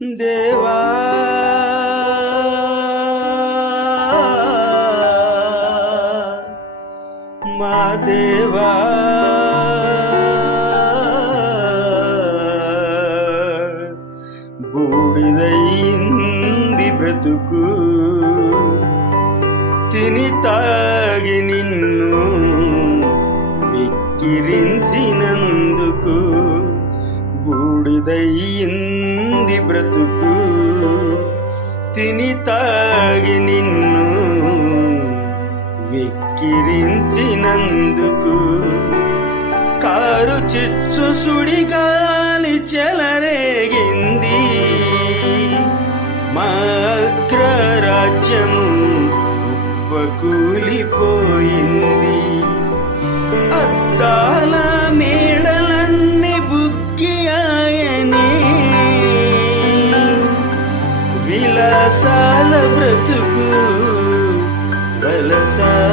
தேவா மாதேவா ಬೂಡಿದೈಂದಿ ಬ್ರತುಕು ತಿನಿತಾಗಿ బూడిదయ్యింది బ్రతుకు. తిని తాగి నిన్ను వెక్కిరించినందుకు. కారు చిచ్చు సుడిగాలి చెలరేగింది. మా అగ్రరాజ్యము ఉప్పకూలిపో విలాసాల బ్రతుకు వలసాయ